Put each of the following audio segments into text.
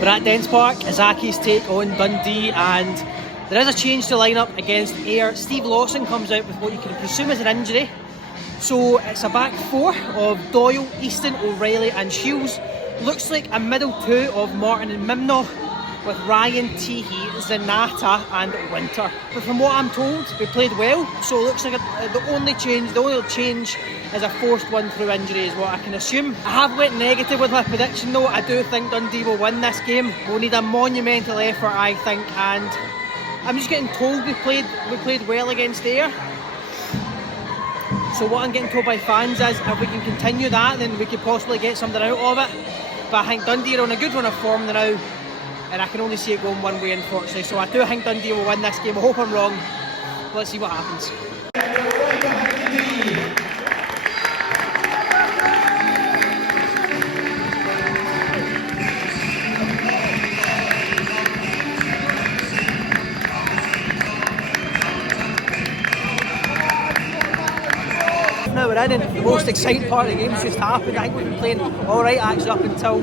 We're at Dens Park as Accies take on Dundee, and there is a change to line-up against Ayr. Steve Lawson comes out with what you can presume is an injury. So it's a back four of Doyle, Easton, O'Reilly and Shields. Looks like a middle two of Martin and Mimno, with Ryan, Teehee, Zanata and Winter. But from what I'm told, we played well, so it looks like the only change is a forced one through injury is what I can assume. I have went negative with my prediction though. I do think Dundee will win this game. We'll need a monumental effort, I think, and I'm just getting told we played well against Ayr. So what I'm getting told by fans is if we can continue that, then we could possibly get something out of it. But I think Dundee are on a good run of form now, and I can only see it going one way, unfortunately. So I do think Dundee will win this game. I hope I'm wrong. Let's see what happens. Now we're in, and the most exciting part of the game's just happened. I think we've been playing alright actually up until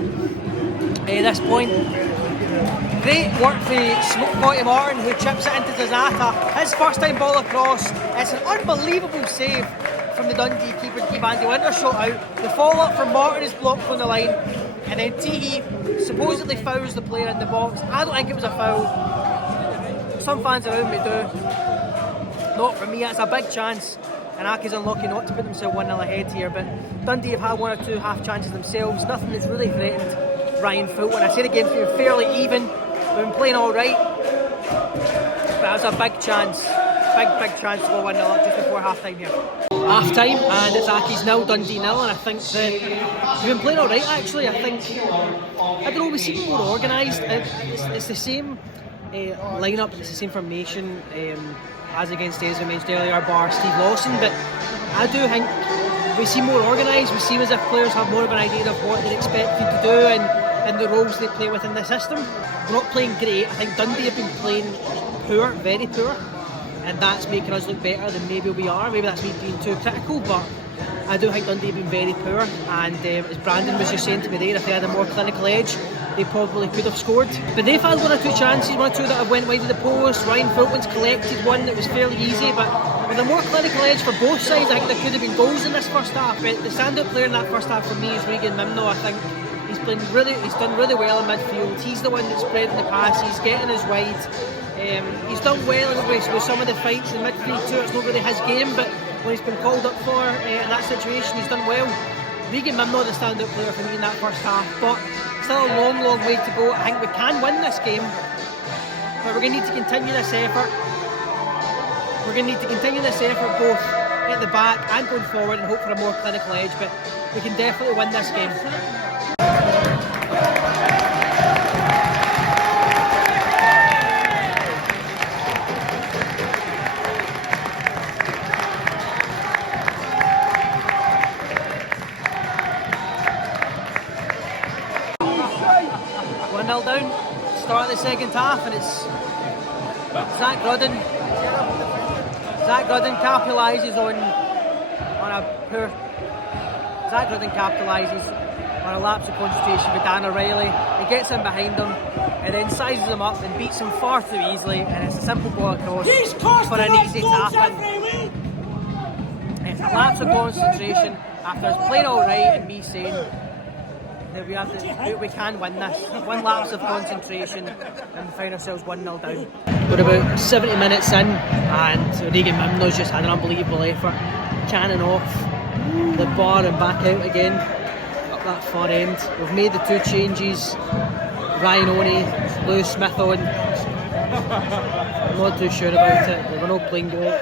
this point. Great work for Scotty Martin, who chips it into Zanata. His first time ball across. It's an unbelievable save from the Dundee keeper to keep Andy Winter shot out. The follow up from Martin is blocked on the line, and then Teehee supposedly fouls the player in the box. I don't think it was a foul. Some fans around me do. Not for me. It's a big chance, and Aki's unlucky not to put themselves 1-0 ahead here. But Dundee have had one or two half chances themselves. Nothing that's really threatened Ryan Fulton. I say the game's been fairly even. We've been playing alright, but that was a big chance. Big chance to go 1-0 up just before half time here. Half time, and it's Accies 0, Dundee 0, and I think that we've been playing alright actually. I don't know, we seem more organised. It's the same line-up, it's the same formation as against Ayr, as we mentioned earlier, bar Steve Lawson, but I do think we seem more organised. We seem as if players have more of an idea of what they're expected to do and the roles they play within the system. We're not playing great. I think Dundee have been playing poor, very poor, and that's making us look better than maybe we are. Maybe that's me being too critical, but I do think Dundee have been very poor, and as Brandon was just saying to me there, if they had a more clinical edge, they probably could have scored. But they've had one or two chances, one or two that have went wide of the post. Ryan Fulton's collected one that was fairly easy, but with a more clinical edge for both sides, I think there could have been goals in this first half. But the standout player in that first half for me is Regan Mimno. I think he's done really well in midfield. He's the one that's spreading the pass, he's getting us wide. He's done well with some of the fights in midfield too. It's not really his game, but when he's been called up for in that situation, he's done well. Regan Mimno the standout player for me in that first half, but still a long way to go. I think we can win this game, but we're going to need to continue this effort. We're going to need to continue this effort both at the back and going forward and hope for a more clinical edge, but we can definitely win this game. 1-0 down, start of the second half, and it's Zach Grudden. Zach Grudden capitalises on a lapse of concentration with Dan O'Reilly. He gets in behind him and then sizes him up and beats him far too easily, and it's a simple ball across for an easy tap in. It's a lapse of concentration after us playing alright and me saying that we can win this. One lapse of concentration and find ourselves 1-0 down. We're about 70 minutes in, and Regan Mimno's just had an unbelievable effort, cannon off the bar and back out again up that far end. We've made the two changes, Ryan Oney, Lewis Smith on. I'm not too sure about it. We're not playing great.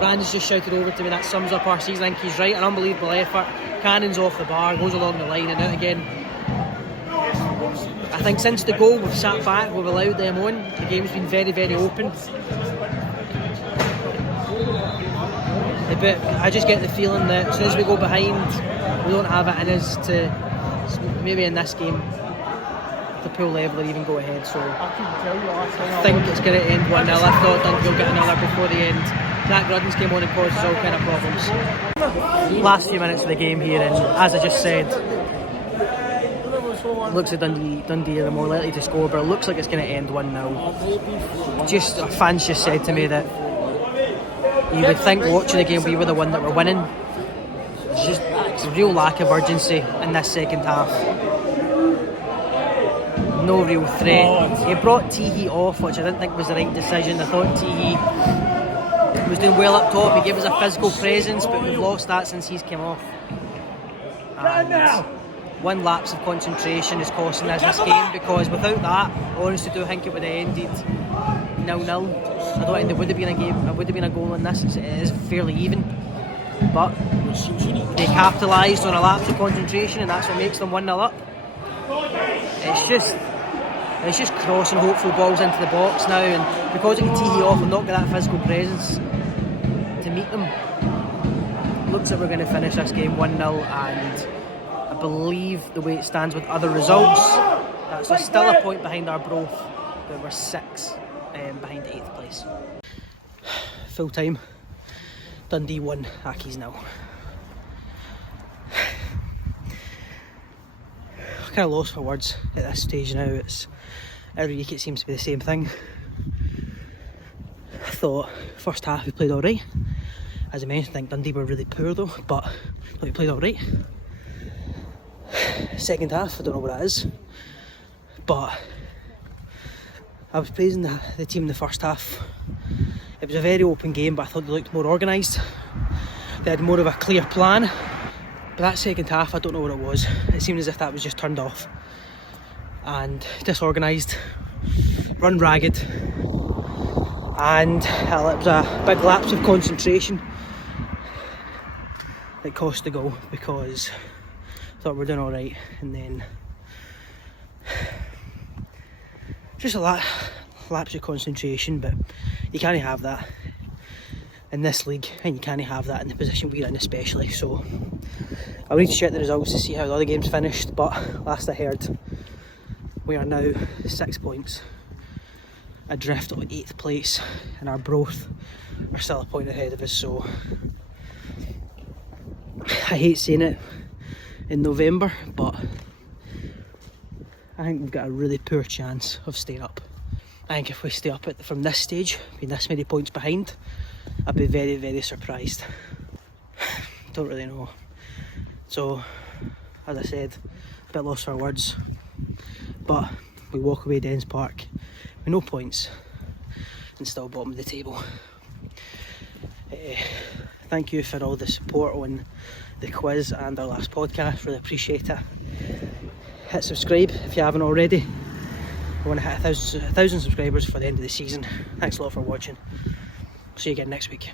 Brandon's just shouted over to me, that sums up our season. I think he's right, an unbelievable effort. Cannon's off the bar, goes along the line and out again. I think since the goal we've sat back, we've allowed them on. The game's been very open. But I just get the feeling that as soon as we go behind, we don't have it in us to, maybe in this game, to pull level or even go ahead. So I think it's going to end 1-0. I thought Dundee will get another before the end. Zach Grudden's came on and caused all kind of problems. Last few minutes of the game here, and as I just said, looks like Dundee are more likely to score, but it looks like it's going to end 1-0. Fans just said to me that you would think watching the game we were the one that were winning. There's just a real lack of urgency in this second half. No real threat. He brought Teehee off, which I didn't think was the right decision. I thought Teehee was doing well up top. He gave us a physical presence, but we've lost that since he's come off. And one lapse of concentration is costing us this game, because without that, I honestly do think it would have ended 0-0. I don't think there would have been a game. It would have been a goal in this. It is fairly even, but they capitalised on a lapse of concentration, and that's what makes them 1-0 up. It's just crossing hopeful balls into the box now, and because it can tee off and not get that physical presence to meet them, looks like we're going to finish this game 1-0, and I believe the way it stands with other results, that's still a point behind our Broth, but we're 6 behind 8th place. Full time, Dundee 1, Accies 0. I'm kind of lost for words at this stage now. It's every week it seems to be the same thing. I thought first half we played alright. As I mentioned, I think Dundee were really poor though, but we played alright. Second half, I don't know what it is, but I was praising the team in the first half. It was a very open game, but I thought they looked more organised. They had more of a clear plan. But that second half, I don't know what it was. It seemed as if that was just turned off and disorganised, run ragged, and it was a big lapse of concentration that cost the goal, because I thought we were doing alright, and then just a lapse of concentration. But you can't have that in this league, and you can't have that in the position we're in especially. So I'll need to check the results to see how the other games finished, but last I heard we are now 6 points adrift of 8th place, and our Broth are still a point ahead of us. So I hate saying it in November, but I think we've got a really poor chance of staying up. I think if we stay up from this stage, being this many points behind, I'd be very, very surprised. Don't really know. So, as I said, a bit lost for words, but we walk away Dens Park with no points and still bottom of the table. Thank you for all the support on the quiz and our last podcast, really appreciate it. Hit subscribe if you haven't already. I want to hit 1,000 subscribers for the end of the season. Thanks a lot for watching. See you again next week.